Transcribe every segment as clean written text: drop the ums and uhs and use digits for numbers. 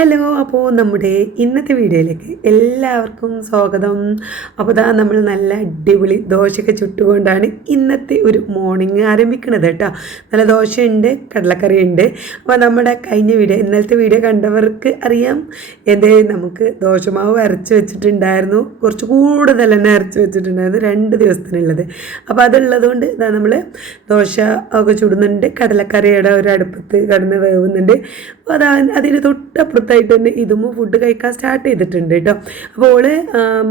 Hello, അപ്പോൾ നമ്മുടെ ഇന്നത്തെ വീഡിയോയിലേക്ക് എല്ലാവർക്കും സ്വാഗതം. അപ്പോൾ നമ്മൾ നല്ല അടിപൊളി ദോശയൊക്കെ ചുട്ടുകൊണ്ടാണ് ഇന്നത്തെ ഒരു മോർണിംഗ് ആരംഭിക്കുന്നത് കേട്ടോ. നല്ല ദോശയുണ്ട്, കടലക്കറിയുണ്ട്. അപ്പോൾ നമ്മുടെ കഴിഞ്ഞ വീഡിയോ, ഇന്നലത്തെ വീഡിയോ കണ്ടവർക്ക് അറിയാം, നമുക്ക് ദോശമാവ് അരച്ച് വെച്ചിട്ടുണ്ടായിരുന്നു. കുറച്ച് കൂടുതൽ തന്നെ അരച്ച് വെച്ചിട്ടുണ്ടായിരുന്നു, 2 ദിവസത്തിനുള്ളത്. അപ്പോൾ അതുള്ളത് കൊണ്ട് നമ്മൾ ദോശ ഒക്കെ ചുടുന്നുണ്ട്. കടലക്കറിയുടെ ഒരു അടുപ്പത്ത് കടന്ന് വേവുന്നുണ്ട്. അപ്പോൾ അതിന് തൊട്ടപ്പുറത്തായിട്ട് തന്നെ ഇതും ഫുഡ് കഴിക്കാൻ സ്റ്റാർട്ട് ചെയ്തിട്ടുണ്ട് കേട്ടോ. അപ്പോൾ ഓള്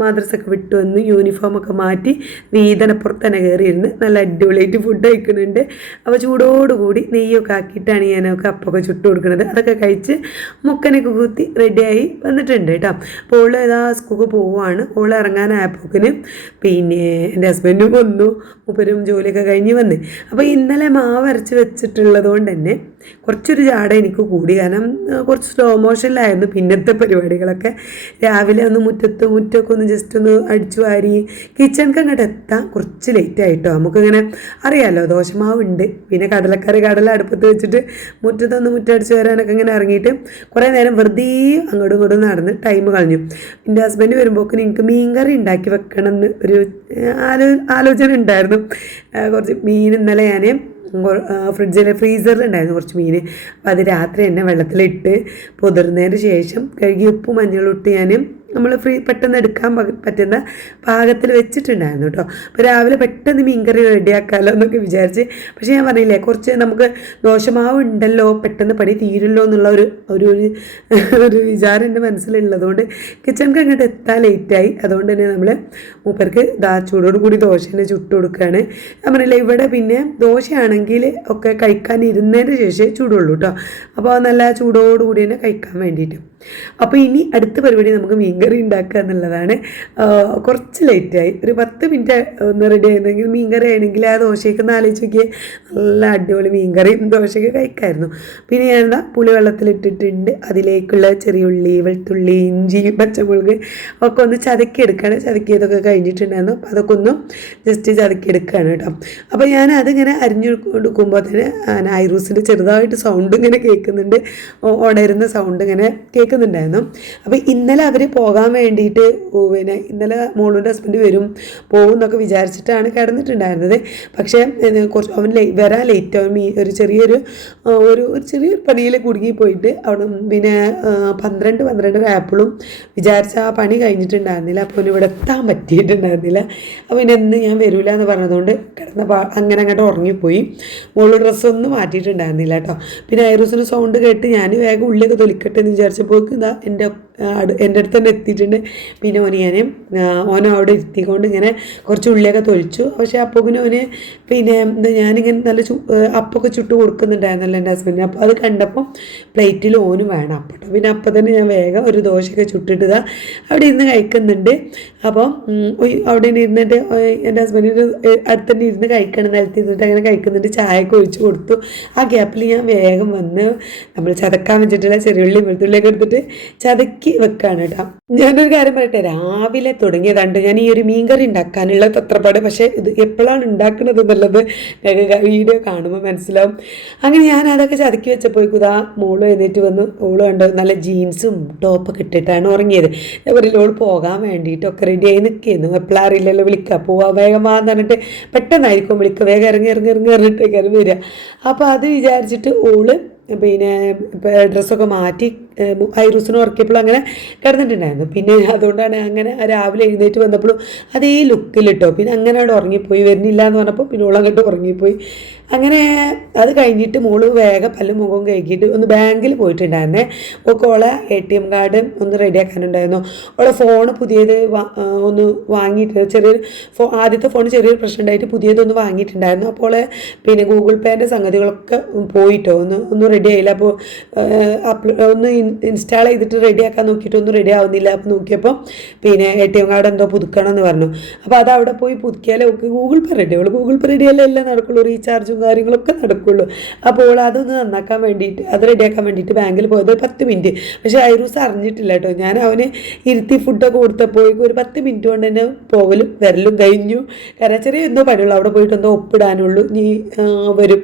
മദ്രസൊക്കെ വിട്ടു വന്ന് യൂണിഫോമൊക്കെ മാറ്റി വീതനപ്പുറത്ത് തന്നെ കയറിയിരുന്ന് നല്ല അടിപൊളിയായിട്ട് ഫുഡ് കഴിക്കുന്നുണ്ട്. അപ്പോൾ ചൂടോടുകൂടി നെയ്യൊക്കെ ആക്കിയിട്ടാണ് ഞാനൊക്കെ അപ്പൊക്കെ ചുട്ട് കൊടുക്കുന്നത്. അതൊക്കെ കഴിച്ച് മുക്കനൊക്കെ കുത്തി റെഡിയായി വന്നിട്ടുണ്ട് കേട്ടോ. അപ്പോൾ ഓള് ഏതാ സ്കൂളിൽ പോവുകയാണ്. ഓള് ഇറങ്ങാനായപ്പോക്കിന് പിന്നെ എൻ്റെ ഹസ്ബൻഡും വന്നു, മൂപ്പരും ജോലിയൊക്കെ കഴിഞ്ഞ് വന്ന്. അപ്പോൾ ഇന്നലെ മാവ് അരച്ച് വെച്ചിട്ടുള്ളത് കൊണ്ട് തന്നെ കുറച്ചൊരു ജാട എനിക്ക് കൂടി. കാരണം കുറച്ച് സ്ലോ മോഷനിലായിരുന്നു പിന്നത്തെ പരിപാടികളൊക്കെ. രാവിലെ ഒന്ന് മുറ്റമൊക്കെ ഒന്ന് ജസ്റ്റ് ഒന്ന് അടിച്ചു വാരി കിച്ചണിക്ക് അങ്ങോട്ട് എത്താൻ കുറച്ച് ലേറ്റ് ആയിട്ടോ. നമുക്കിങ്ങനെ അറിയാമല്ലോ, ദോശമാവുണ്ട്, പിന്നെ കടല അടുപ്പത്ത് വെച്ചിട്ട് മുറ്റടിച്ച് വരാനൊക്കെ ഇങ്ങനെ ഇറങ്ങിയിട്ട് കുറേ നേരം വെറുതെ അങ്ങോട്ടും ഇങ്ങോട്ടും നടന്ന് ടൈം കളഞ്ഞു. എൻ്റെ ഹസ്ബൻഡ് വരുമ്പോഴേക്കും എനിക്ക് മീൻകറി ഉണ്ടാക്കി വെക്കണം എന്ന് ഒരു ആലോചന ഉണ്ടായിരുന്നു. കുറച്ച് മീൻ ഇന്നലെ ഞാൻ ഫ്രീസറിലുണ്ടായിരുന്നു കുറച്ച് മീൻ. അപ്പോൾ അത് രാത്രി തന്നെ വെള്ളത്തിലിട്ട് പൊതിർന്നതിന് ശേഷം കഴുകി ഉപ്പും മഞ്ഞളും ഇട്ട് ഞാൻ നമ്മൾ പെട്ടെന്ന് എടുക്കാൻ പറ്റുന്ന പാകത്തിൽ വെച്ചിട്ടുണ്ടായിരുന്നു കേട്ടോ. അപ്പോൾ രാവിലെ പെട്ടെന്ന് മീൻകറി റെഡിയാക്കാമല്ലോ എന്നൊക്കെ വിചാരിച്ച്. പക്ഷേ ഞാൻ പറഞ്ഞില്ലേ, കുറച്ച് നമുക്ക് ദോശമാവ് ഉണ്ടല്ലോ, പെട്ടെന്ന് പണി തീരുമല്ലോ എന്നുള്ള ഒരു വിചാരം എൻ്റെ മനസ്സിലുള്ളതുകൊണ്ട് കിച്ചണിക്ക് അങ്ങോട്ട് എത്താൻ ലേറ്റായി. അതുകൊണ്ട് തന്നെ നമ്മൾ മൂപ്പർക്ക് ചൂടോടുകൂടി ദോശ തന്നെ ചുട്ട് കൊടുക്കുകയാണ്. ഞാൻ പറഞ്ഞില്ലേ, ഇവിടെ പിന്നെ ദോശയാണെങ്കിൽ ഒക്കെ കഴിക്കാൻ ഇരുന്നതിന് ശേഷം ചൂടുള്ളൂ കേട്ടോ. അപ്പോൾ നല്ല ചൂടോടുകൂടി തന്നെ കഴിക്കാൻ വേണ്ടിയിട്ട്. അപ്പോൾ ഇനി അടുത്ത പരിപാടി നമുക്ക് മീൻകറി ഉണ്ടാക്കുക എന്നുള്ളതാണ്. കുറച്ച് ലേറ്റായി, ഒരു 10 മിനിറ്റ് ഒന്ന് റെഡി ആയിരുന്നെങ്കിൽ മീൻകറി ആണെങ്കിൽ ആ ദോശയൊക്കെ ഒന്ന് ആലോചിച്ച് നോക്കിയാൽ നല്ല അടിപൊളി മീൻകറിയും ദോശയൊക്കെ കഴിക്കായിരുന്നു. പിന്നെ ഞാൻ പുളി വെള്ളത്തിലിട്ടിട്ടുണ്ട്. അതിലേക്കുള്ള ചെറിയ ഉള്ളി, വെളുത്തുള്ളി, ഇഞ്ചി, പച്ചമുളക് ഒക്കെ ഒന്ന് ചതക്കിയെടുക്കുകയാണ്. ചതക്കിയതൊക്കെ കഴിഞ്ഞിട്ടുണ്ടായിരുന്നു. അപ്പോൾ അതൊക്കെ ഒന്ന് ജസ്റ്റ് ചതക്കിയെടുക്കുകയാണ് കേട്ടോ. അപ്പോൾ ഞാൻ അതിങ്ങനെ അരിഞ്ഞു കൊടുക്കുമ്പോൾ തന്നെ ഐറൂസിൻ്റെ ചെറുതായിട്ട് സൗണ്ട് ഇങ്ങനെ കേൾക്കുന്നുണ്ട്, ഉണരുന്ന സൗണ്ട് ഇങ്ങനെ കേൾക്കുന്നുണ്ടായിരുന്നു. അപ്പോൾ ഇന്നലെ അവർ പോകാൻ വേണ്ടിയിട്ട്, പിന്നെ ഇന്നലെ മോളുടെ ഹസ്ബൻഡ് പോകും എന്നൊക്കെ വിചാരിച്ചിട്ടാണ് കിടന്നിട്ടുണ്ടായിരുന്നത്. പക്ഷേ കുറച്ച് അവൻ വരാൻ ലേറ്റ്. അവൻ ഒരു ചെറിയൊരു പണിയിൽ കുടുങ്ങിപ്പോയിട്ട് അവിടെ പിന്നെ 12 ആപ്പിളും വിചാരിച്ച ആ പണി കഴിഞ്ഞിട്ടുണ്ടായിരുന്നില്ല. അപ്പോൾ ഇവിടെ എത്താൻ പറ്റിയിട്ടുണ്ടായിരുന്നില്ല. അപ്പോൾ പിന്നെ എന്ന് ഞാൻ വരില്ല എന്ന് പറഞ്ഞതുകൊണ്ട് അങ്ങനെ അങ്ങോട്ട് ഉറങ്ങിപ്പോയി. മോള് ഡ്രസ്സൊന്നും മാറ്റിയിട്ടുണ്ടായിരുന്നില്ല കേട്ടോ. പിന്നെ ഐറൂസിന് സൗണ്ട് കേട്ട് ഞാൻ വേഗം ഉള്ളിയൊക്കെ തൊലിക്കട്ടെ എന്ന് വിചാരിച്ചപ്പോൾ എൻ്റെ അടുത്ത് തന്നെ എത്തിയിട്ടുണ്ട്. പിന്നെ ഓൻ അവിടെ ഇരുത്തിക്കൊണ്ട് ഇങ്ങനെ കുറച്ച് ഉള്ളിയൊക്കെ തൊലിച്ചു. പക്ഷേ അപ്പോക്കിന് ഓന് പിന്നെ ഞാനിങ്ങനെ നല്ല അപ്പൊക്കെ ചുട്ട് കൊടുക്കുന്നുണ്ടായിരുന്നല്ലോ എൻ്റെ ഹസ്ബൻഡിന്. അപ്പോൾ അത് കണ്ടപ്പോൾ പ്ലേറ്റിൽ ഓനും വേണം അപ്പട്ടോ. പിന്നെ അപ്പം തന്നെ ഞാൻ വേഗം ഒരു ദോശയൊക്കെ ചുട്ടിട്ടതാ അവിടെ ഇരുന്ന് കഴിക്കുന്നുണ്ട്. അപ്പോൾ അവിടെ ഇരുന്നിട്ട് എൻ്റെ ഹസ്ബൻഡിന് അടുത്തന്നെ ഇരുന്ന് കഴിക്കണം, നിലത്തിരുന്നിട്ട് അങ്ങനെ കഴിക്കുന്നുണ്ട്. ചായയൊക്കെ ഒഴിച്ച് കൊടുത്തു. ആ ഗ്യാപ്പിൽ ഞാൻ വേഗം വന്ന് നമ്മൾ ചതക്കാൻ വെച്ചിട്ടുള്ള ചെറിയുള്ളി വെളുത്തുള്ളിയൊക്കെ എടുത്തിട്ട് ചതക്കി വെക്കാണ് കേട്ടോ. ഞാനൊരു കാര്യം പറയട്ടെ, രാവിലെ തുടങ്ങിയതാണ്ട് ഞാൻ ഈ ഒരു മീൻകറി ഉണ്ടാക്കാനുള്ള തത്രപ്പാട്. പക്ഷേ ഇത് എപ്പോഴാണ് ഉണ്ടാക്കുന്നത് എന്നുള്ളത് വീഡിയോ കാണുമ്പോൾ മനസ്സിലാവും. അങ്ങനെ ഞാൻ അതൊക്കെ ചതക്കി വെച്ചപ്പോഴേക്കും മോള് എഴുന്നേറ്റ് വന്നു. ഓള് കണ്ടോ നല്ല ജീൻസും ടോപ്പൊക്കെ ഇട്ടിട്ടാണ് ഉറങ്ങിയത്. അതേപോലെ ഓള് പോകാൻ വേണ്ടിയിട്ടൊക്കെ റെഡിയായി നിൽക്കുന്നു. എപ്പോഴും അറിയില്ലല്ലോ, വിളിക്കുക പോവാ വേഗം വാന്ന് പറഞ്ഞിട്ട് പെട്ടെന്നായിരിക്കും വിളിക്കുക, വേഗം ഇറങ്ങി പറഞ്ഞിട്ടൊക്കെയാണ് വരിക. അപ്പോൾ അത് വിചാരിച്ചിട്ട് ഓള് പിന്നെ ഡ്രസ്സൊക്കെ മാറ്റി ഐറൂസിനെ ഉറക്കിയപ്പോഴും അങ്ങനെ കിടന്നിട്ടുണ്ടായിരുന്നു. പിന്നെ അതുകൊണ്ടാണ് അങ്ങനെ രാവിലെ എഴുന്നേറ്റ് വന്നപ്പോഴും അതേ ലുക്കിലിട്ടോ. പിന്നെ അങ്ങനെ അവിടെ ഉറങ്ങിപ്പോയി, വരുന്നില്ല എന്ന് പറഞ്ഞപ്പോൾ പിന്നെ ഓളങ്ങോട്ട് ഉറങ്ങിപ്പോയി. അങ്ങനെ അത് കഴിഞ്ഞിട്ട് മോള് വേഗം പല്ലും മുഖവും കഴുകിയിട്ട് ഒന്ന് ബാങ്കിൽ പോയിട്ടുണ്ടായിരുന്നേ. ഒക്കെ ഓളെ ATM കാർഡ് ഒന്ന് റെഡിയാക്കാനുണ്ടായിരുന്നു. ഓളെ ഫോണ് പുതിയത് ഒന്ന് വാങ്ങിയിട്ട് ആദ്യത്തെ ഫോൺ ചെറിയൊരു പ്രശ്നം ഉണ്ടായിട്ട് പുതിയതൊന്ന് വാങ്ങിയിട്ടുണ്ടായിരുന്നു. അപ്പോൾ പിന്നെ ഗൂഗിൾ പേൻ്റെ സംഗതികളൊക്കെ പോയിട്ടോ ഒന്ന് റെഡി ആയില്ല. അപ്പോൾ ഒന്ന് ഇൻസ്റ്റാൾ ചെയ്തിട്ട് റെഡിയാക്കാൻ നോക്കിയിട്ട് ഒന്നും റെഡി ആവുന്നില്ല. അപ്പോൾ നോക്കിയപ്പോൾ പിന്നെ ATM കാർഡ് എന്തോ പുതുക്കണം എന്ന് പറഞ്ഞു. അപ്പോൾ അത് അവിടെ പോയി പുതുക്കിയാലേ ഗൂഗിൾ പേ റെഡിയാവുള്ളൂ. ഗൂഗിൾ പേ റെഡിയാലേ എല്ലാം നടക്കുള്ളൂ, റീചാർജും കാര്യങ്ങളൊക്കെ നടക്കുള്ളൂ. അപ്പോൾ അതൊന്ന് നന്നാക്കാൻ വേണ്ടിയിട്ട്, അത് റെഡിയാക്കാൻ വേണ്ടിയിട്ട് ബാങ്കിൽ പോയത് 10 മിനിറ്റ്. പക്ഷേ ഐറൂസ് അറിഞ്ഞിട്ടില്ല കേട്ടോ. ഞാൻ അവന് ഇരുത്തി ഫുഡൊക്കെ കൊടുത്തപ്പോഴേക്കും ഒരു 10 മിനിറ്റ് കൊണ്ട് തന്നെ പോവലും വരലും കഴിഞ്ഞു. കാരണം ചെറിയ എന്തോ പണിയുള്ളൂ, അവിടെ പോയിട്ട് എന്തോ ഒപ്പിടാനുള്ളൂ, നീ വരും,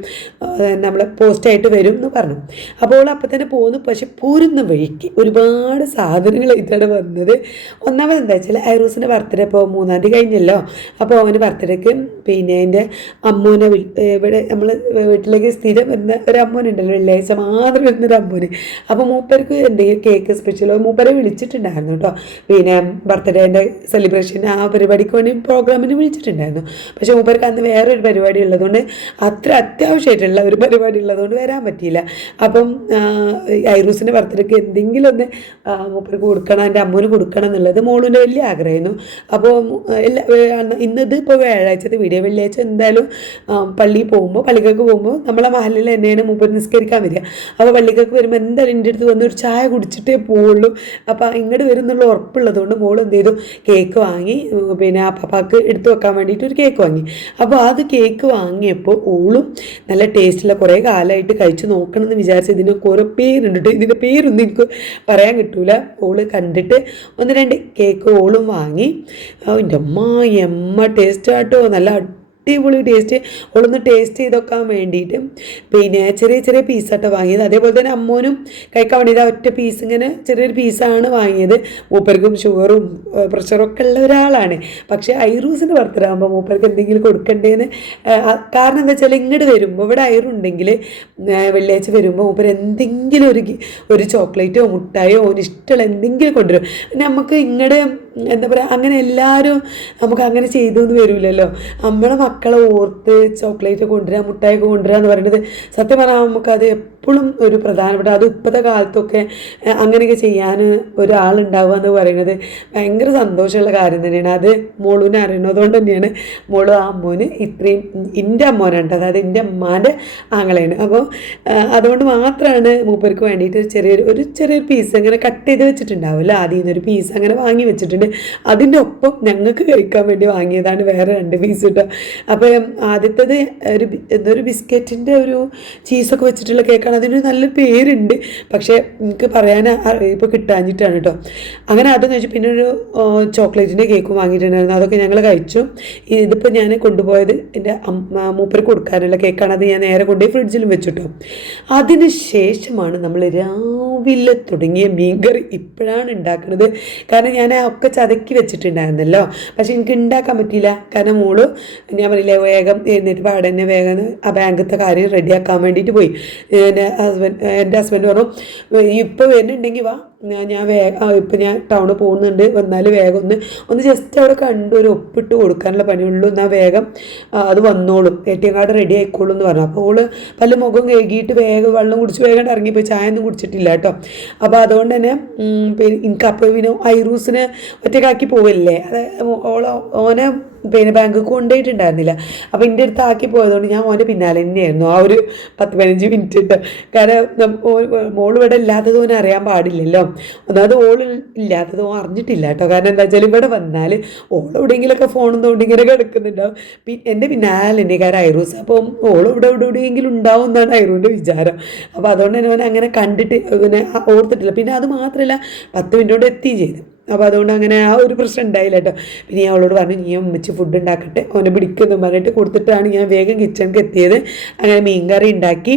നമ്മളെ പോസ്റ്റായിട്ട് വരും എന്ന് പറഞ്ഞു. അപ്പോൾ അപ്പം തന്നെ പോകുന്നു. പക്ഷെ പോരുന്ന വഴിക്ക് ഒരുപാട് സാധനങ്ങളായിട്ടാണ് വന്നത്. ഒന്നാമത് എന്താ വെച്ചാൽ ഐറൂസിൻ്റെ ബർത്ത്ഡേ ഇപ്പോൾ 3-ാം തീയതി കഴിഞ്ഞല്ലോ. അപ്പോൾ അവൻ്റെ ബർത്ത്ഡേക്ക് പിന്നെ എൻ്റെ അമ്മൂനെ ഇവിടെ നമ്മൾ വീട്ടിലേക്ക് സ്ഥിരം വരുന്ന ഒരു അമ്മൂനുണ്ടല്ലോ, വെള്ളിയാഴ്ച മാത്രം വരുന്നൊരു അമ്മൂന്. അപ്പോൾ മൂപ്പർക്ക് എന്തെങ്കിലും കേക്ക് സ്പെഷ്യലോ മൂപ്പരെ വിളിച്ചിട്ടുണ്ടായിരുന്നു കേട്ടോ. പിന്നെ ബർത്ത്ഡേൻ്റെ സെലിബ്രേഷൻ ആ പരിപാടിക്ക് വേണ്ടി പ്രോഗ്രാമിന് വിളിച്ചിട്ടുണ്ടായിരുന്നു. പക്ഷേ മൂപ്പർക്ക് അന്ന് വേറൊരു പരിപാടി ഉള്ളതുകൊണ്ട്, അത്ര അത്യാവശ്യമായിട്ടുള്ള ഒരു പരിപാടി ഉള്ളതുകൊണ്ട് വരാൻ പറ്റിയില്ല. അപ്പം ഐറൂസിൻ്റെ ബർത്ത്ഡേക്ക് എന്തെങ്കിലും ഒന്ന് മൂപ്പർക്ക് കൊടുക്കണം, എൻ്റെ അമ്മൂന് കൊടുക്കണം എന്നുള്ളത് മോളിൻ്റെ വലിയ ആഗ്രഹമായിരുന്നു. അപ്പോൾ ഇന്നത് ഇപ്പോൾ വ്യാഴാഴ്ചത്തെ വീഡിയോ. വെള്ളിയാഴ്ച എന്തായാലും പള്ളിയിൽ പോകുമ്പോൾ പള്ളിക്കൊക്കെ പോകുമ്പോൾ നമ്മളെ മഹലിൽ തന്നെയാണ് മൂപ്പർ നിസ്കരിക്കാൻ വരിക. അപ്പോൾ പള്ളിക്കൊക്കെ വരുമ്പോൾ എന്തായാലും എൻ്റെ അടുത്ത് വന്ന് ഒരു ചായ കുടിച്ചിട്ടേ പോവുള്ളൂ. അപ്പോൾ ഇങ്ങോട്ട് വരുന്നുള്ള ഉറപ്പുള്ളതുകൊണ്ട് മോൾ എന്ത് ചെയ്തു, കേക്ക് വാങ്ങി. പിന്നെ ആ പപ്പാക്ക് എടുത്തു വെക്കാൻ വേണ്ടിയിട്ട് ഒരു കേക്ക് വാങ്ങി. അപ്പോൾ അത് കേക്ക് വാങ്ങിയപ്പോൾ ഓളും നല്ല ടേസ്റ്റുള്ള കുറേ കാലമായിട്ട് കഴിച്ച് നോക്കണം എന്ന് വിചാരിച്ച് ഇതിനൊക്കെ ഓരോ പേരുണ്ട് കേട്ടോ. ഇതിൻ്റെ പേരൊന്നും എനിക്ക് പറയാൻ കിട്ടൂല. ഓള് കണ്ടിട്ട് 1-2 കേക്ക് ഓളും വാങ്ങി. എൻ്റെ എമ്മ ടേസ്റ്റ് ആട്ടോ, നല്ല അടിപൊളി ടേസ്റ്റ്. ഓളൊന്ന് ടേസ്റ്റ് ചെയ്തൊക്കാൻ വേണ്ടിയിട്ട് പിന്നെ ചെറിയ ചെറിയ പീസാട്ടോ വാങ്ങിയത്. അതേപോലെ തന്നെ അമ്മോനും കഴിക്കാൻ വേണ്ടിയിട്ട് ഒറ്റ പീസ് ഇങ്ങനെ ചെറിയൊരു പീസാണ് വാങ്ങിയത്. മൂപ്പർക്കും ഷുഗറും പ്രഷറും ഒക്കെ ഉള്ള ഒരാളാണ്. പക്ഷേ ഐറൂസിൻ്റെ ബർത്ത്ഡേ ആകുമ്പോൾ മൂപ്പർക്ക് എന്തെങ്കിലും കൊടുക്കണ്ടേന്ന്. കാരണം എന്താ വെച്ചാൽ ഇങ്ങോട്ട് വരുമ്പോൾ ഇവിടെ ഐറുണ്ടെങ്കിൽ വെള്ളിയാഴ്ച വരുമ്പോൾ മൂപ്പർ എന്തെങ്കിലും ഒരു ചോക്ലേറ്റോ മുട്ടായോ ഇഷ്ടമുള്ള എന്തെങ്കിലും കൊണ്ടുവരും. നമുക്ക് ഇങ്ങോട്ട് എന്താ പറയുക, അങ്ങനെ എല്ലാവരും നമുക്ക് അങ്ങനെ ചെയ്തൊന്നും വരില്ലല്ലോ. നമ്മളെ മക്കളെ ഓർത്ത് ചോക്ലേറ്റ് കൊണ്ടുവരിക മുട്ടായൊക്കെ കൊണ്ടുവരിക എന്ന് പറയുന്നത് സത്യം പറഞ്ഞാൽ നമുക്കത് എപ്പോഴും ഒരു പ്രധാനപ്പെട്ട, അത് ഇപ്പോഴത്തെ കാലത്തൊക്കെ അങ്ങനെയൊക്കെ ചെയ്യാൻ ഒരാളുണ്ടാവുക എന്ന് പറയുന്നത് ഭയങ്കര സന്തോഷമുള്ള കാര്യം തന്നെയാണ്. അത് മോളുവിനെ അറിയണതുകൊണ്ട് തന്നെയാണ് മോള് ആ അമ്മോന് ഇത്രയും എൻ്റെ അമ്മോനുണ്ട്, അതായത് എൻ്റെ അമ്മാൻ്റെ ആങ്ങളെയാണ്. അപ്പോൾ അതുകൊണ്ട് മാത്രമാണ് മൂപ്പർക്ക് വേണ്ടിയിട്ട് ചെറിയൊരു പീസ് അങ്ങനെ കട്ട് ചെയ്ത് വെച്ചിട്ടുണ്ടാവില്ല. ആദ്യം നിന്നൊരു പീസ് അങ്ങനെ വാങ്ങി വെച്ചിട്ടുണ്ട്. അതിൻ്റെ ഒപ്പം ഞങ്ങൾക്ക് കഴിക്കാൻ വേണ്ടി വാങ്ങിയതാണ് വേറെ 2 പീസ് കേട്ടോ. അപ്പോൾ ആദ്യത്തേത് ഒരു ബിസ്ക്കറ്റിൻ്റെ ഒരു ചീസൊക്കെ വെച്ചിട്ടുള്ള കേക്കാണ്. അതിന് നല്ല പേരുണ്ട്, പക്ഷേ എനിക്ക് പറയാൻ ഇപ്പോൾ കിട്ടാഞ്ഞിട്ടാണ് കേട്ടോ. അങ്ങനെ അതും കഴിച്ചു. പിന്നെ ഒരു ചോക്ലേറ്റിൻ്റെ കേക്കും വാങ്ങിയിട്ടുണ്ടായിരുന്നു. അതൊക്കെ ഞങ്ങൾ കഴിച്ചു. ഇതിപ്പോൾ ഞാൻ കൊണ്ടുപോയത് എൻ്റെ മൂപ്പര് കൊടുക്കാനുള്ള കേക്കാണ്. അത് ഞാൻ നേരെ കൊണ്ടുപോയി ഫ്രിഡ്ജിലും വെച്ചിട്ടോ. അതിന് ശേഷമാണ് നമ്മൾ രാവിലെ തുടങ്ങിയ മീൻകറി ഇപ്പോഴാണ് ഉണ്ടാക്കുന്നത്. കാരണം ഞാൻ ഒക്കെ ചതക്കി വെച്ചിട്ടുണ്ടായിരുന്നല്ലോ, പക്ഷെ എനിക്ക് ഉണ്ടാക്കാൻ പറ്റിയില്ല. കാരണം മോള് ഞാൻ പറയില്ലേ വേഗം എന്നിട്ട് പാടന്നെ വേഗം ആ ബാങ്കത്തെ കാര്യം റെഡിയാക്കാൻ വേണ്ടിയിട്ട് പോയി. എൻ്റെ ഹസ്ബൻഡ് പറഞ്ഞു ഇപ്പോൾ വരുന്നുണ്ടെങ്കിൽ വാ, ഞാൻ ഇപ്പം ഞാൻ ടൗണിൽ പോകുന്നുണ്ട്, വന്നാൽ വേഗം ഒന്ന് ജസ്റ്റ് അവിടെ കണ്ട് ഒരു ഒപ്പിട്ട് കൊടുക്കാനുള്ള പണിയുള്ളൂ, എന്നാൽ വേഗം അത് വന്നോളും, ATM കാർഡ് റെഡി ആയിക്കോളും എന്ന് പറഞ്ഞു. അപ്പോൾ ഓള് പല മുഖം കഴുകിയിട്ട് വേഗം വെള്ളം കുടിച്ച് വേഗം ഇറങ്ങിപ്പോയി. ചായ ഒന്നും കുടിച്ചിട്ടില്ല കേട്ടോ. അപ്പോൾ അതുകൊണ്ട് തന്നെ എനിക്ക് അപ്പോൾ പിന്നെ ഐറൂസിനെ ഒറ്റക്കാക്കി പോവില്ലേ, അത് ഓനെ പിന്നെ ബാങ്ക് കൊണ്ടുപോയിട്ടുണ്ടായിരുന്നില്ല. അപ്പോൾ എൻ്റെ അടുത്ത് ആക്കി പോയതുകൊണ്ട് ഞാൻ ഓൻ്റെ പിന്നാലെ തന്നെയായിരുന്നു ആ ഒരു 10-15 മിനിറ്റ് ഇട്ട്. കാരണം മോള് ഇവിടെ ഇല്ലാത്തത് ഓനെ അറിയാൻ പാടില്ലല്ലോ. ഒന്നാമത് ഓൾ ഇല്ലാത്തത് ഓൻ അറിഞ്ഞിട്ടില്ല കേട്ടോ. കാരണം എന്താ വെച്ചാൽ ഇവിടെ വന്നാൽ ഓളെവിടെയെങ്കിലുമൊക്കെ ഫോണും തോണ്ടി ഇങ്ങനെ കിടക്കുന്നുണ്ടാവും. എൻ്റെ പിന്നാലെ തന്നെ കാരണം ഐറൂസ്. അപ്പം ഓളിവിടെ എവിടെയെങ്കിലും ഉണ്ടാവും എന്നാണ് ഐറൂൻ്റെ വിചാരം. അപ്പോൾ അതുകൊണ്ട് തന്നെ ഓൻ അങ്ങനെ കണ്ടിട്ട് പിന്നെ ഓർത്തിട്ടില്ല. പിന്നെ അത് മാത്രമല്ല 10 മിനിറ്റ് കൊണ്ട് എത്തുകയും ചെയ്തു. അപ്പോൾ അതുകൊണ്ട് അങ്ങനെ ആ ഒരു പ്രശ്നം ഉണ്ടായില്ല കേട്ടോ. പിന്നെ ഞാൻ അവളോട് പറഞ്ഞു നീ ഉമ്മച്ച് ഫുഡ് ഉണ്ടാക്കട്ടെ, ഓനെ പിടിക്കുമെന്ന് പറഞ്ഞിട്ട് കൊടുത്തിട്ടാണ് ഞാൻ വേഗം കിച്ചണിക്ക് എത്തിയത്. അങ്ങനെ മീൻകറി ഉണ്ടാക്കി.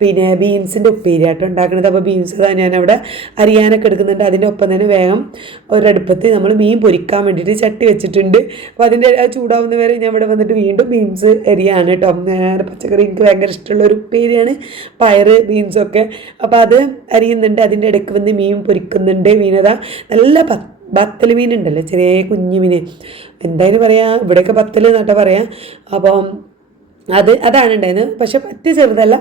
പിന്നെ ബീൻസിൻ്റെ ഉപ്പേരി ആട്ടോ ഉണ്ടാക്കുന്നത്. അപ്പോൾ ബീൻസ് അതാ ഞാനവിടെ അരിയാനൊക്കെ എടുക്കുന്നുണ്ട്. അതിൻ്റെ ഒപ്പം തന്നെ വേഗം ഒരടുപ്പത്ത് നമ്മൾ മീൻ പൊരിക്കാൻ വേണ്ടിയിട്ട് ചട്ടി വെച്ചിട്ടുണ്ട്. അപ്പോൾ അതിൻ്റെ ചൂടാവുന്ന വരെ ഞാൻ ഇവിടെ വന്നിട്ട് വീണ്ടും ബീൻസ് അരിയാണ് കേട്ടോ. പച്ചക്കറി എനിക്ക് ഭയങ്കര ഇഷ്ടമുള്ളൊരു ഉപ്പേരിയാണ് പയറ് ബീൻസൊക്കെ. അപ്പോൾ അത് അരിയുന്നുണ്ട്. അതിൻ്റെ ഇടയ്ക്ക് വന്ന് മീൻ പൊരിക്കുന്നുണ്ട്. മീനതാ നല്ല ബത്തൽ മീനുണ്ടല്ലോ, ചെറിയ കുഞ്ഞു മീൻ, എന്തായാലും പറയാം ഇവിടെയൊക്കെ ബത്തൽ എന്നാട്ടോ പറയാം. അപ്പം അതാണ് ഉണ്ടായിരുന്നത്. പക്ഷെ പറ്റി ചെറുതല്ല,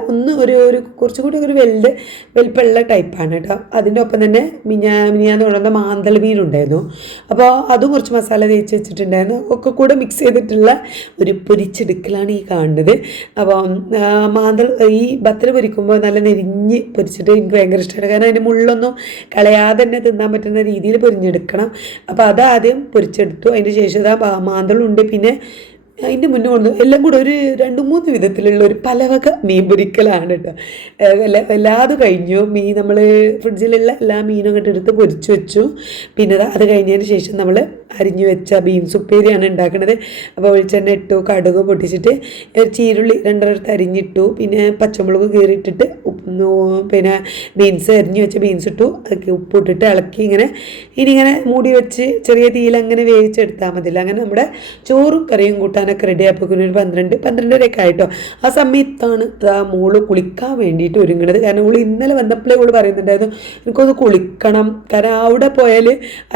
ഒരു കുറച്ചുകൂടി ഒരു വലിപ്പമുള്ള ടൈപ്പാണ് കേട്ടോ. അതിൻ്റെ ഒപ്പം തന്നെ മിനിയാന്ന് കൊണ്ടുവന്ന മാന്തൽ മീനുണ്ടായിരുന്നു. അപ്പോൾ അതും കുറച്ച് മസാല തേച്ച് വെച്ചിട്ടുണ്ടായിരുന്നു. ഒക്കെ കൂടെ മിക്സ് ചെയ്തിട്ടുള്ള ഒരു പൊരിച്ചെടുക്കലാണ് ഈ കാണുന്നത്. അപ്പോൾ ഈ ബത്തൽ പൊരിക്കുമ്പോൾ നല്ല നെരിഞ്ഞ് പൊരിച്ചിട്ട് എനിക്ക് ഭയങ്കര ഇഷ്ടമാണ്. കാരണം അതിൻ്റെ മുള്ളൊന്നും കളയാതെ തന്നെ തിന്നാൻ പറ്റുന്ന രീതിയിൽ പൊരിഞ്ഞെടുക്കണം. അപ്പോൾ അതാദ്യം പൊരിച്ചെടുത്തു. അതിൻ്റെ ശേഷം മാന്തളുണ്ട്. പിന്നെ അതിൻ്റെ മുന്നേ കൊണ്ട് എല്ലാം കൂടെ ഒരു 2-3 വിധത്തിലുള്ള ഒരു പലവക മീൻ പൊരിക്കലാണ് കേട്ടോ. എല്ലാതും കഴിഞ്ഞു. നമ്മൾ ഫ്രിഡ്ജിലുള്ള എല്ലാ മീനും എടുത്ത് പൊരിച്ച് വെച്ചു. പിന്നെ അത് കഴിഞ്ഞതിന് ശേഷം നമ്മൾ അരിഞ്ഞു വെച്ച ബീൻസ് ഉപ്പേരിയാണ് ഉണ്ടാക്കുന്നത്. അപ്പോൾ വെളിച്ചെണ്ണ ഇട്ടു, കടുക് പൊട്ടിച്ചിട്ട് ചീരുള്ളി രണ്ടിടത്ത് അരിഞ്ഞിട്ടു, പിന്നെ പച്ചമുളക് കീറിയിട്ടിട്ട് പിന്നെ ബീൻസ് അരിഞ്ഞു വെച്ച ബീൻസ് ഇട്ടു, അതൊക്കെ ഉപ്പിട്ടിട്ട് ഇളക്കി ഇങ്ങനെ മൂടി വെച്ച് ചെറിയ തീയിൽ അങ്ങനെ വേവിച്ചെടുത്താൽ മതിയില്ല. അങ്ങനെ നമ്മുടെ ചോറും കറിയും കൂട്ടാനൊക്കെ റെഡി ആയപ്പോൾ ഒരു 12-12:30 ആയിട്ടോ. ആ സമയത്താണ് മോള് കുളിക്കാൻ വേണ്ടിയിട്ട് ഒരുങ്ങുന്നത്. കാരണം ഓള് ഇന്നലെ വന്നപ്പോഴേ ഓള് പറയുന്നുണ്ടായിരുന്നു എനിക്കൊന്ന് കുളിക്കണം, കാരണം അവിടെ പോയാൽ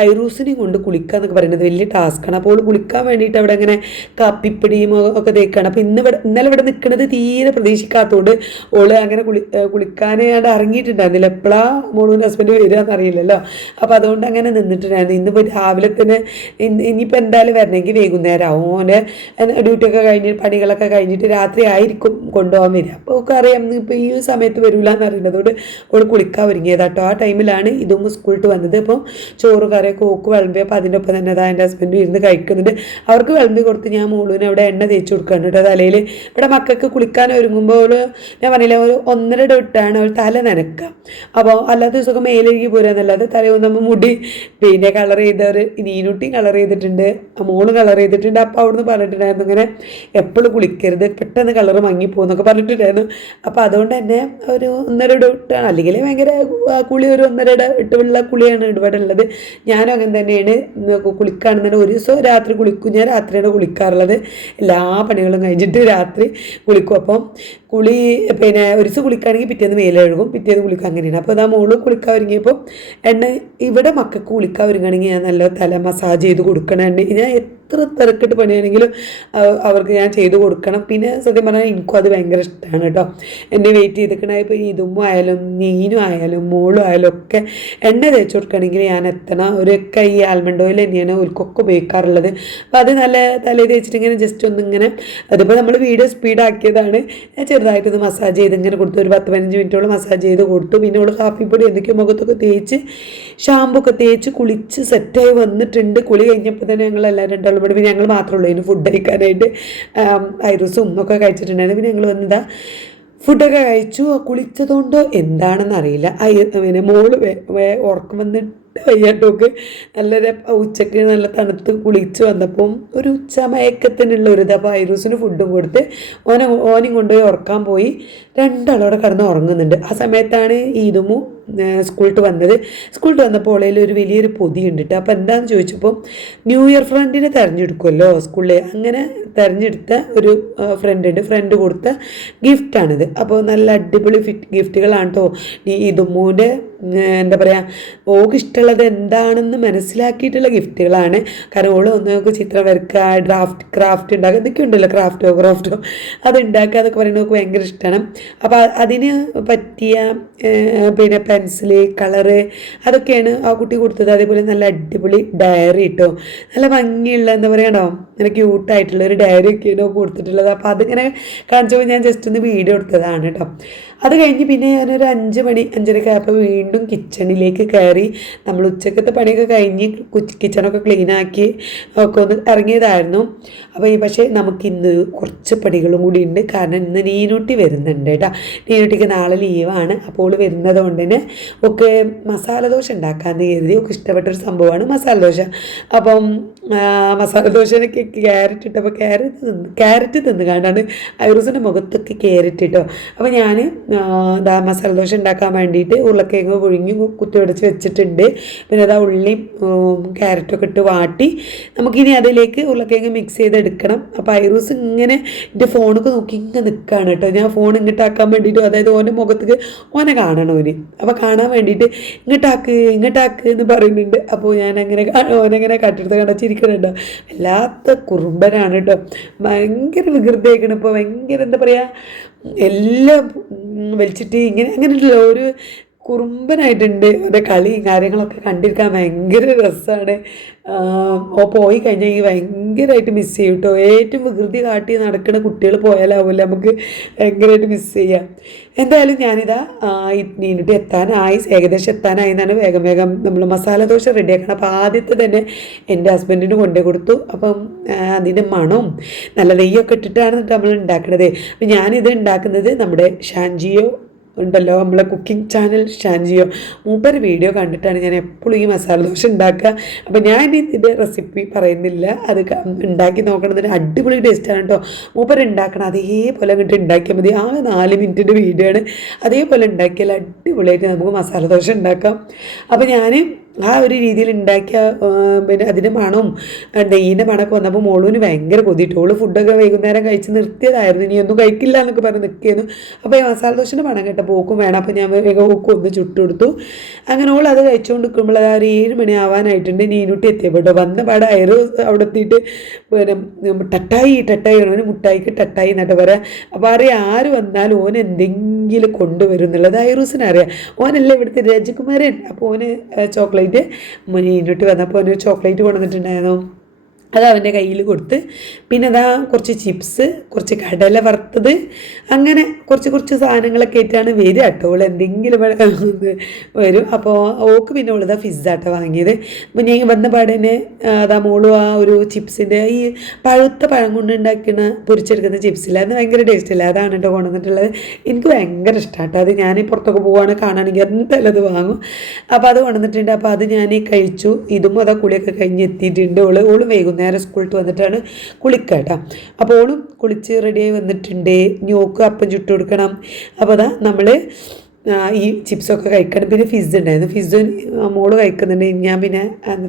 ഐറൂസിനെയും കൊണ്ട് കുളിക്കുക എന്നൊക്കെ പറയുന്നത് വലിയ ടാസ്ക്കാണ്. അപ്പോൾ ഓള് കുളിക്കാൻ വേണ്ടിയിട്ട് അവിടെ അങ്ങനെ കാപ്പിപ്പൊടിയും ഒക്കെ തേക്കാണ്. അപ്പോൾ ഇന്നലെ ഇവിടെ നിൽക്കുന്നത് തീരെ പ്രതീക്ഷിക്കാത്തതുകൊണ്ട് ഓള് അങ്ങനെ കുളിക്കാനായിട്ട് ഇറങ്ങിയിട്ടുണ്ടായിരുന്നില്ല. എപ്പോഴാണ് മോളൂൻ്റെ ഹസ്ബൻഡ് വരിക എന്നറിയില്ലല്ലോ. അപ്പോൾ അതുകൊണ്ട് അങ്ങനെ നിന്നിട്ടുണ്ടായിരുന്നു. ഇന്നിപ്പോൾ രാവിലെ തന്നെ ഇനിയിപ്പോൾ എന്തായാലും വരണമെങ്കിൽ വൈകുന്നേരം ആവും. ഓൻ്റെ ഡ്യൂട്ടിയൊക്കെ കഴിഞ്ഞ് പണികളൊക്കെ കഴിഞ്ഞിട്ട് രാത്രി ആയിരിക്കും കൊണ്ടുപോകാൻ വരിക. അപ്പോൾ ഒക്കെ അറിയാം ഇപ്പോൾ ഈ സമയത്ത് വരില്ല എന്ന് അറിയുന്നതുകൊണ്ട് ഓൾ കുളിക്കാൻ ഒരുങ്ങിയതാട്ടോ. ആ ടൈമിലാണ് ഇതും സ്കൂളിട്ട് വന്നത്. അപ്പോൾ ചോറ് കറിയൊക്കെ ഓക്ക് വിളമ്പി, അപ്പോൾ അതിൻ്റെ ഒപ്പം തന്നെ അതാ എൻ്റെ ഹസ്ബൻഡ് ഇരുന്ന് കഴിക്കുന്നുണ്ട്. അവർക്ക് വിളമ്പി കൊടുത്ത് ഞാൻ മോളൂന് അവിടെ എണ്ണ തേച്ച് കൊടുക്കുകയാണ് കേട്ടോ തലയിൽ. ഇവിടെ മക്കൾക്ക് കുളിക്കാൻ ഒരുങ്ങുമ്പോൾ ഞാൻ പറഞ്ഞില്ല ഒരു 1.5 ഇട്ടാണ് അവൾ തല നനക്കുക. അപ്പോൾ അല്ലാത്ത ദിവസമൊക്കെ മേലഴുകി പോരാന്നല്ലാതെ തലയൊന്നും മുടി പിന്നെ കളർ ചെയ്തവർ നീനുട്ടി കളർ ചെയ്തിട്ടുണ്ട്, മോള് കളർ ചെയ്തിട്ടുണ്ട്. അപ്പോൾ അവിടുന്ന് പറഞ്ഞിട്ടുണ്ടായിരുന്നു ഇങ്ങനെ എപ്പോഴും കുളിക്കരുത്, പെട്ടെന്ന് കളർ മങ്ങിപ്പോന്നൊക്കെ പറഞ്ഞിട്ടുണ്ടായിരുന്നു. അപ്പോൾ അതുകൊണ്ട് തന്നെ ഒരു 1.5 ഇട്ടാണ്, അല്ലെങ്കിൽ ഭയങ്കര കുളി ഒരു 1.5 ഇട്ടുള്ള കുളിയാണ് ഇവിടെ ഉള്ളത്. ഞാനും അങ്ങനെ തന്നെയാണ്. കുളിക്കുകയാണെന്നുണ്ടെങ്കിൽ ഒരു ദിവസം രാത്രി കുളിക്കും, ഞാൻ രാത്രിയാണ് കുളിക്കാറുള്ളത്. എല്ലാ പണികളും കഴിഞ്ഞിട്ട് രാത്രി കുളിക്കും. അപ്പം കുളി പിന്നെ ഒരു ദിവസം കുളിക്കുകയാണെങ്കിൽ പിറ്റേന്ന് മേലെഴുകും, പിറ്റേന്ന് കുളിക്കും, അങ്ങനെയാണ്. അപ്പോൾ അതാ മോള് കുളിക്കാൻ ഒരുങ്ങിയപ്പോൾ എണ്ണ ഇവിടെ മക്കൾക്ക് കുളിക്കാൻ ഒരുങ്ങണമെങ്കിൽ ഞാൻ നല്ല തല മസാജ് ചെയ്ത് കൊടുക്കണം. ഞാൻ എത്ര തിരക്കിട്ട് പണിയാണെങ്കിലും അവർക്ക് ഞാൻ ചെയ്ത് കൊടുക്കണം. പിന്നെ സത്യം പറഞ്ഞാൽ എനിക്കും അത് ഭയങ്കര ഇഷ്ടമാണ് കേട്ടോ. എന്നെ വെയിറ്റ് ചെയ്തിരിക്കണ ഇപ്പോൾ ഇതും ആയാലും നീനും ആയാലും മോളും ആയാലും ഒക്കെ എണ്ണ തേച്ച് കൊടുക്കണമെങ്കിൽ ഞാൻ എത്തണം. ഒരു കൈ ആൽമണ്ട് ഓയിൽ തന്നെയാണ് ഓൽക്കൊക്കെ ഉപയോഗിക്കാറുള്ളത്. അപ്പോൾ അത് നല്ല തലയിൽ തേച്ചിട്ട് ഇങ്ങനെ ജസ്റ്റ് ഒന്നിങ്ങനെ, അതിപ്പോൾ നമ്മൾ വീഡിയോ സ്പീഡാക്കിയതാണ്, ഞാൻ ചെറുതായിട്ടൊന്ന് മസാജ് ചെയ്ത് ഇങ്ങനെ കൊടുത്തു. ഒരു 10-15 മിനിറ്റോളം മസാജ് ചെയ്ത് കൊടുത്തു. പിന്നെ അവൾ കാപ്പിപ്പൊടി എന്തൊക്കെയോ മുഖത്തൊക്കെ തേച്ച് ഷാമ്പു ഒക്കെ തേച്ച് കുളിച്ച് സെറ്റായി വന്നിട്ടുണ്ട്. കുളി കഴിഞ്ഞപ്പോൾ തന്നെ ഞങ്ങൾ എല്ലാവരും രണ്ടാളും കൂടി, പിന്നെ ഞങ്ങൾ മാത്രമേ ഉള്ളൂ ഇതിന് ഫുഡ് കഴിക്കാനായിട്ട്. ഐറൂസും ഒക്കെ കഴിച്ചിട്ടുണ്ടായിരുന്നു. പിന്നെ ഞങ്ങൾ വന്നതാ ഫുഡൊക്കെ കഴിച്ചു. കുളിച്ചതുകൊണ്ടോ എന്താണെന്ന് അറിയില്ല, പിന്നെ മോള് ഉറക്കം വന്നിട്ട് വയ്യാട്ടോക്ക് നല്ലൊരു ഉച്ചയ്ക്ക് നല്ല തണുത്ത് കുളിച്ച് വന്നപ്പം ഒരു ഉച്ചമയക്കത്തിനുള്ള ഒരു ഇത്. അപ്പോൾ ഐറൂസിന് ഫുഡും കൊടുത്ത് ഓനും കൊണ്ടുപോയി ഉറക്കാൻ പോയി. രണ്ടാളോടെ കിടന്ന് ഉറങ്ങുന്നുണ്ട്. ആ സമയത്താണ് ഈദുമു സ്കൂളിട്ട് വന്നത്. സ്കൂളിട്ട് വന്നപ്പോൾ ഓളയിൽ ഒരു വലിയൊരു പൊതിയുണ്ട് കേട്ടോ. അപ്പോൾ എന്താണെന്ന് ചോദിച്ചപ്പോൾ ന്യൂ ഇയർ ഫ്രണ്ടിനെ തിരഞ്ഞെടുക്കുമല്ലോ സ്കൂളിൽ, അങ്ങനെ തിരഞ്ഞെടുത്ത ഒരു ഫ്രണ്ട് കൊടുത്ത ഗിഫ്റ്റാണിത്. അപ്പോൾ നല്ല അടിപൊളി ഗിഫ്റ്റുകളാണ് കേട്ടോ. ഈദുമ്മൂൻ്റെ എന്താ പറയുക, ഓക്ക് ഇഷ്ടമുള്ളത് എന്താണെന്ന് മനസ്സിലാക്കിയിട്ടുള്ള ഗിഫ്റ്റുകളാണ്. കാരണം ഓള് ഒന്നൊക്കെ ചിത്രം വരയ്ക്കുക, ക്രാഫ്റ്റ് ഉണ്ടാക്കുക, എന്തൊക്കെ ഉണ്ടല്ലോ, ക്രാഫ്റ്റോ അത് ഉണ്ടാക്കുക, അതൊക്കെ പറയുന്നത് നമുക്ക് ഭയങ്കര ഇഷ്ടമാണ്. അപ്പോൾ അതിന് പറ്റിയ പിന്നെ പെൻസില്, കളറ് അതൊക്കെയാണ് ആ കുട്ടി കൊടുത്തത്. അതേപോലെ നല്ല അടിപൊളി ഡയറി കേട്ടോ, നല്ല ഭംഗിയുള്ള എന്താ പറയണോ, നല്ല ക്യൂട്ടായിട്ടുള്ള ഒരു ഡയറി ഒക്കെയാണ് കൊടുത്തിട്ടുള്ളത്. അപ്പോൾ അതിങ്ങനെ കാണിച്ചപ്പോൾ ഞാൻ ജസ്റ്റ് ഒന്ന് വീഡിയോ എടുത്തതാണ് കേട്ടോ. അത് കഴിഞ്ഞ് പിന്നെ ഞാനൊരു 5-5:30 ആയപ്പോൾ വീണ്ടും കിച്ചണിലേക്ക് കയറി. നമ്മൾ ഉച്ചക്കത്തെ പണിയൊക്കെ കഴിഞ്ഞ് കിച്ചണൊക്കെ ക്ലീനാക്കി ഒക്കെ ഒന്ന് ഇറങ്ങിയതായിരുന്നു. അപ്പോൾ പക്ഷേ നമുക്കിന്ന് കുറച്ച് പണികളും കൂടി ഉണ്ട്. കാരണം ഇന്ന് നീനുട്ടി വരുന്നുണ്ട് കേട്ടോ. നീനുട്ടിക്ക് നാളെ ലീവാണ്. അപ്പോൾ വരുന്നത് കൊണ്ട് തന്നെ ഒക്കെ മസാല ദോശ ഉണ്ടാക്കാമെന്ന് കരുതി. ഒക്കെ ഇഷ്ടപ്പെട്ടൊരു സംഭവമാണ് മസാല ദോശ. അപ്പം മസാല ദോശനൊക്കെ ക്യാരറ്റ് ഇട്ടപ്പോൾ ക്യാരറ്റ് തിന്ന് കണ്ടാണ് ഐറൂസിൻ്റെ മുഖത്തൊക്കെ ക്യാരറ്റ് ഇട്ടോ. അപ്പോൾ ഞാൻ മസാല ദോശ ഉണ്ടാക്കാൻ വേണ്ടിയിട്ട് ഉരുളക്കിഴങ്ങ് പുഴുങ്ങി കുത്തിയൊടച്ച് വെച്ചിട്ടുണ്ട്. പിന്നെ അതാ ഉള്ളിയും ക്യാരറ്റൊക്കെ ഇട്ട് വാട്ടി നമുക്കിനി അതിലേക്ക് ഉരുളക്കിഴങ്ങ് മിക്സ് ചെയ്തെടുക്കണം. അപ്പോൾ ഐറൂസ് ഇങ്ങനെ എൻ്റെ ഫോണൊക്കെ നോക്കി ഇങ്ങനെ നിൽക്കുകയാണ് കേട്ടോ. ഞാൻ ഫോൺ ഇങ്ങോട്ടാക്കാൻ വേണ്ടിയിട്ട്, അതായത് ഓൻ്റെ മുഖത്തേക്ക് ഓനെ കാണണം ഓന്. അപ്പോൾ കാണാൻ വേണ്ടിയിട്ട് ഇങ്ങോട്ടാക്ക് എന്ന് പറയുന്നുണ്ട്. അപ്പോൾ ഞാൻ അങ്ങനെ ഓനെങ്ങനെ കട്ടെടുത്ത് കണ്ടച്ചിരിക്കണുണ്ടോ. വല്ലാത്ത കുറുമ്പനാണ് കേട്ടോ, ഭയങ്കര വികൃതിയാക്കണം. ഇപ്പോൾ ഭയങ്കര എന്താ പറയുക, എല്ലാം വലിച്ചിട്ട് അങ്ങനെയുള്ള ഒരു കുറുമ്പനായിട്ടുണ്ട്. അവൻ്റെ കളിയും കാര്യങ്ങളൊക്കെ കണ്ടിരിക്കാൻ ഭയങ്കര രസമാണ്. പോയി കഴിഞ്ഞാൽ ഈ ഭയങ്കരമായിട്ട് മിസ് ചെയ്യും കേട്ടോ. ഏറ്റവും വികൃതി കാട്ടി നടക്കുന്ന കുട്ടികൾ പോയാലാവില്ല നമുക്ക് ഭയങ്കരമായിട്ട് മിസ് ചെയ്യാം. എന്തായാലും ഞാനിതാ നീണ്ടിട്ട് ഏകദേശം എത്താനായി എന്നാണ് വേഗം നമ്മൾ മസാല ദോശ റെഡിയാക്കണം. അപ്പോൾ ആദ്യത്തെ തന്നെ എൻ്റെ ഹസ്ബൻഡിന് കൊണ്ടു കൊടുത്തു. അപ്പം അതിൻ്റെ മണവും നല്ല നെയ്യൊക്കെ ഇട്ടിട്ടാണ് നമ്മൾ ഉണ്ടാക്കുന്നത്. അപ്പം ഞാനിത് ഉണ്ടാക്കുന്നത് നമ്മുടെ ഷാൻജിയോ ഉണ്ടല്ലോ നമ്മളെ കുക്കിംഗ് ചാനൽ ഷാൻജിയോ, മൂപ്പര് വീഡിയോ കണ്ടിട്ടാണ് ഞാൻ എപ്പോഴും ഈ മസാല ദോശ ഉണ്ടാക്കുക. അപ്പോൾ ഞാൻ ഇതിൻ്റെ റെസിപ്പി പറയുന്നില്ല, അത് ഉണ്ടാക്കി നോക്കണമെന്നൊരു അടിപൊളി ടേസ്റ്റാണ് കേട്ടോ. മൂപ്പര് ഉണ്ടാക്കണം അതേപോലെ അങ്ങോട്ട് ഉണ്ടാക്കിയാൽ മതി. ആ 4 മിനിറ്റിൻ്റെ വീഡിയോ ആണ്. അതേപോലെ ഉണ്ടാക്കിയാൽ അടിപൊളിയായിട്ട് നമുക്ക് മസാല ദോശ ഉണ്ടാക്കാം. അപ്പോൾ ഞാൻ ആ ഒരു രീതിയിൽ ഉണ്ടാക്കിയ പിന്നെ അതിൻ്റെ മണവും നെയ്യിൻ്റെ മണമൊക്കെ വന്നപ്പോൾ മോളൂന് ഭയങ്കര കൊതിയിട്ട് ഓള് ഫുഡൊക്കെ വൈകുന്നേരം കഴിച്ച് നിർത്തിയതായിരുന്നു, ഇനി ഒന്നും കഴിക്കില്ല എന്നൊക്കെ പറഞ്ഞ് നിൽക്കുന്നു. അപ്പോൾ ഈ മസാല ദോശൻ്റെ മണം കേട്ടപ്പോൾ ഓക്കും വേണം. അപ്പോൾ ഞാൻ വേഗം ഓക്കും ഒന്ന് ചുട്ടുകൊടുത്തു. അങ്ങനെ ഓൾ അത് കഴിച്ചുകൊണ്ട് നിൽക്കുമ്പോൾ ആ ഒരു 7 മണി ആവാനായിട്ടുണ്ട്. നീനൂട്ടി എത്തിയപ്പോട്ടോ വന്ന പാടെ അയറ് അവിടെ എത്തിയിട്ട് പിന്നെ ടട്ടായി ഓന് മുട്ടായിക്ക് ടട്ടായി എന്നിട്ട് പറയാം. അപ്പോൾ അറിയാം ആര് വന്നാലും ഓൻ എന്തെങ്കിലും കൊണ്ടുവരും എന്നുള്ളത് ഐറൂസിനറിയാം. ഓനല്ലേ ഇവിടുത്തെ രാജകുമാരൻ. അപ്പോൾ ഓന് ചോക്ലേറ്റ് നീനൂട്ടി വന്നപ്പോൾ ഓന് ചോക്ലേറ്റ് കൊണ്ടുവന്നിട്ടുണ്ടായിരുന്നു. അത് അവൻ്റെ കയ്യിൽ കൊടുത്ത് പിന്നെ അതാ കുറച്ച് ചിപ്സ്, കുറച്ച് കടല വറുത്തത്, അങ്ങനെ കുറച്ച് സാധനങ്ങളൊക്കെ ആയിട്ടാണ് വരിക കേട്ടോ. ഓൾ എന്തെങ്കിലും വരും. അപ്പോൾ ഓക്ക് പിന്നെ ഓളിതാ പിസ്സ വാങ്ങിയത്. അപ്പോൾ ഞാൻ വന്ന പാടന്നെ അതാ മോളും ആ ഒരു ചിപ്സിൻ്റെ ഈ പഴുത്ത പഴം കൊണ്ട് ഉണ്ടാക്കുന്ന പൊരിച്ചെടുക്കുന്ന ചിപ്സില്ല, അത് ഭയങ്കര ടേസ്റ്റില്ല, അതാണ് കേട്ടോ കൊണ്ടുവന്നിട്ടുള്ളത്. എനിക്ക് ഭയങ്കര ഇഷ്ടമാട്ടോ അത്. ഞാൻ പുറത്തൊക്കെ പോവുകയാണ് കാണുകയാണെങ്കിൽ എന്തായാലും അത് വാങ്ങും. അപ്പോൾ അത് കൊണ്ടുവന്നിട്ടുണ്ട്. അപ്പോൾ അത് ഞാൻ കഴിച്ചു. ഇതും അതാ കുളിയൊക്കെ കഴിഞ്ഞ് എത്തിയിട്ടുണ്ട്. ഓള് വൈകുന്നേരം സ്കൂളിൽ വന്നിട്ടാണ് കുളിക്കാട്ടോ. അപ്പോൾ ഓളും കുളിച്ച് റെഡിയായി വന്നിട്ടുണ്ട്. ഞോക്ക് അപ്പം ചുട്ട് കൊടുക്കണം. അപ്പോൾ അതാ നമ്മൾ ഈ ചിപ്സൊക്കെ കഴിക്കണം. പിന്നെ ഫിസ് ഉണ്ടായിരുന്നു, ഫിസ് മോള് കഴിക്കുന്നുണ്ട്. ഞാൻ പിന്നെ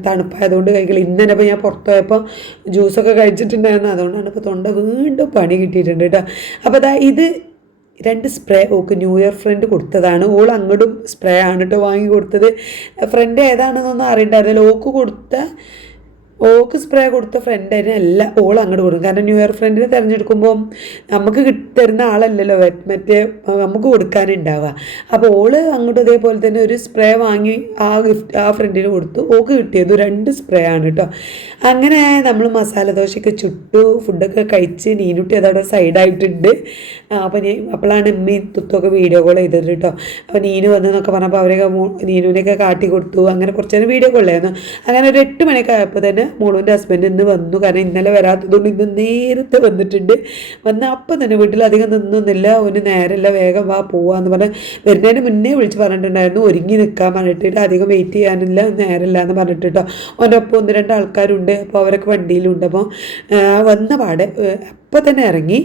തണുപ്പായതുകൊണ്ട് കഴിക്കില്ല. ഇന്നലെ അപ്പോൾ ഞാൻ പുറത്ത് പോയപ്പോൾ ജ്യൂസൊക്കെ കഴിച്ചിട്ടുണ്ടായിരുന്നു, അതുകൊണ്ടാണ് ഇപ്പോൾ തൊണ്ട വീണ്ടും പണി കിട്ടിയിട്ടുണ്ട് കേട്ടോ. അപ്പോൾ അതാ ഇത് 2 സ്പ്രേ ഓക്ക് ന്യൂ ഇയർ ഫ്രണ്ട് കൊടുത്തതാണ്. ഓൾ അങ്ങോട്ടും സ്പ്രേ ആണ് കേട്ടോ വാങ്ങി കൊടുത്തത്. ഫ്രണ്ട് ഏതാണെന്നൊന്നും അറിയണ്ടായിരുന്നില്ല. ഓക്ക് സ്പ്രേ കൊടുത്ത ഫ്രണ്ടിനെ അല്ല ഓൾ അങ്ങോട്ട് കൊടുക്കും. കാരണം ന്യൂ ഇയർ ഫ്രണ്ടിനെ തിരഞ്ഞെടുക്കുമ്പോൾ നമുക്ക് തരുന്ന ആളല്ലല്ലോ മറ്റേ നമുക്ക് കൊടുക്കാനുണ്ടാവുക. അപ്പോൾ ഓള് അങ്ങോട്ട് ഇതേപോലെ തന്നെ ഒരു സ്പ്രേ വാങ്ങി ആ ഫ്രണ്ടിന് കൊടുത്തു. ഓക്ക് കിട്ടിയത് 2 സ്പ്രേ ആണ് കേട്ടോ. അങ്ങനെ നമ്മൾ മസാല ദോശയൊക്കെ ചുട്ടു, ഫുഡൊക്കെ കഴിച്ച് നീനുട്ടി അതവിടെ സൈഡായിട്ടുണ്ട്. അപ്പോൾ അപ്പോഴാണ് ഉമ്മയും തുത്തൊക്കെ വീഡിയോ കോൾ ചെയ്തത് കേട്ടോ. അപ്പോൾ നീനു വന്നെന്നൊക്കെ പറഞ്ഞപ്പോൾ അവരൊക്കെ നീനുവിനെയൊക്കെ കാട്ടി കൊടുത്തു. അങ്ങനെ കുറച്ച് നേരം വീഡിയോ കോളായിരുന്നു. അങ്ങനെ ഒരു 8 മണിയൊക്കെ ആയപ്പോൾ തന്നെ മോളുവിൻ്റെ ഹസ്ബൻഡ് ഇന്ന് വന്നു. കാരണം ഇന്നലെ വരാത്തതുകൊണ്ട് ഇന്ന് നേരത്തെ വന്നിട്ടുണ്ട്. വന്ന് അപ്പം തന്നെ വീട്ടിലധികം നിന്നൊന്നുമില്ല. അവന് നേരമില്ല, വേഗം വാ പോവാന്ന് പറഞ്ഞ് വരുന്നതിന് മുന്നേ വിളിച്ച് പറഞ്ഞിട്ടുണ്ടായിരുന്നു ഒരുങ്ങി നിൽക്കാൻ പറഞ്ഞിട്ട്, അധികം വെയിറ്റ് ചെയ്യാനില്ല, നേരമില്ല എന്ന് പറഞ്ഞിട്ട് കേട്ടോ. അവൻ്റെ ഒപ്പം 1-2 ആൾക്കാരുണ്ട്. അപ്പോൾ അവരൊക്കെ വണ്ടിയിലുണ്ട്. അപ്പോൾ വന്ന പാടെ അപ്പം തന്നെ ഇറങ്ങി.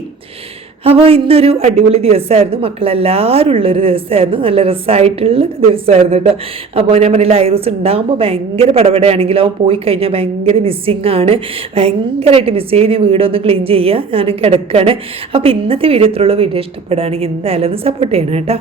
അപ്പോൾ ഇന്നൊരു അടിപൊളി ദിവസമായിരുന്നു, മക്കളെല്ലാവരും ഉള്ളൊരു ദിവസമായിരുന്നു, നല്ല രസമായിട്ടുള്ളൊരു ദിവസമായിരുന്നു കേട്ടോ. അപ്പോൾ ഞാൻ പറഞ്ഞില്ല ഐറൂസ് ഉണ്ടാകുമ്പോൾ ഭയങ്കര പടപടയാണെങ്കിൽ അവൻ പോയി കഴിഞ്ഞാൽ ഭയങ്കര മിസ്സിങ് ആണ്, ഭയങ്കരമായിട്ട് മിസ് ചെയ്ത് വീടൊന്ന് ക്ലീൻ ചെയ്യുക. ഞാനും കിടക്കുകയാണ്. അപ്പോൾ ഇന്നത്തെ വീഡിയോ ഇത്രയുള്ള വീഡിയോ ഇഷ്ടപ്പെടുകയാണെങ്കിൽ എന്തായാലും ഒന്ന് സപ്പോർട്ട് ചെയ്യണം കേട്ടോ.